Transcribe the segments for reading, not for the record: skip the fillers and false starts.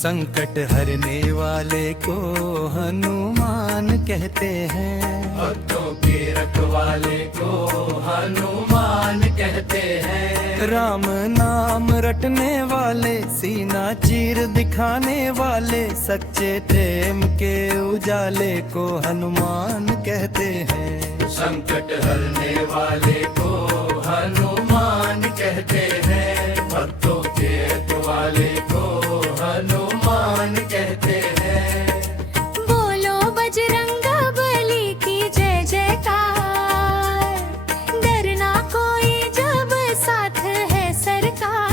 संकट हरने वाले को हनुमान कहते हैं। भक्तों के रखवाले को हनुमान कहते हैं। राम नाम रटने वाले, सीना चीर दिखाने वाले, सच्चे प्रेम के उजाले को हनुमान कहते हैं। संकट हरने वाले को हनुमान कहते हैं। भक्तों के रखवाले को हनुमान कहते हैं। बोलो बजरंगबली की जय जयकार, डरना कोई जब साथ है सरकार।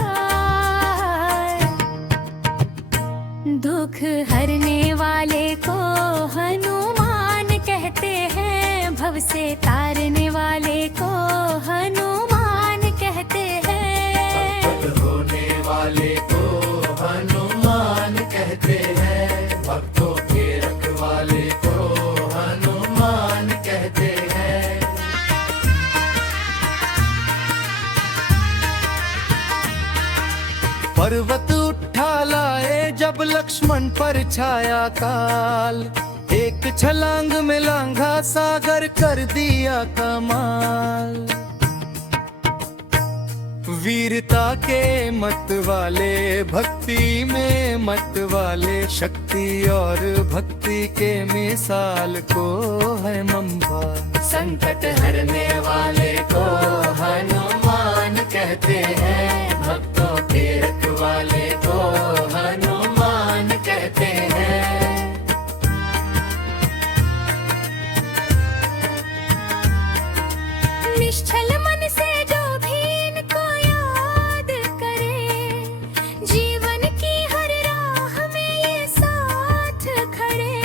दुख हरने वाले को हनुमान कहते हैं। भव से तारने वाले को हनुमान कहते हैं। भक्त होने वाले को हनुमान कहते हैं। भक्तों के रखवाले को हनुमान कहते हैं। पर्वत उठा लाए जब लक्ष्मण पर छाया काल, एक छलांग में लांघा सागर कर दिया कमाल। वीरता के मत वाले, भक्ति में मत वाले, शक्ति और भक्ति के मिसाल को है मम्बा। संकट हरने वाले को हनुमान कहते हैं। भक्तों के रखवाले को हनुमान कहते हैं। निश्चल मन से जो भी इनको याद करे, जीवन की हर राह में ये साथ खड़े।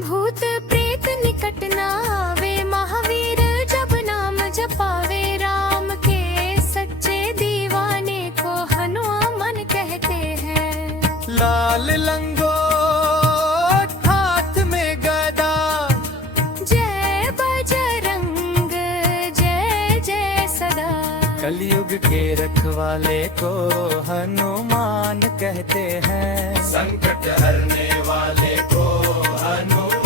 भूत प्रेत निकट ना आवे, महावीर जब नाम जपावे। राम के सच्चे दीवाने को हनुमान कहते हैं। लाल लंगोट हाथ में गदा, जय बजरंग जय जय सदा। कलयुग के रखवाले को हनुमान कहते हैं। संकट हरने वाले को हनुमान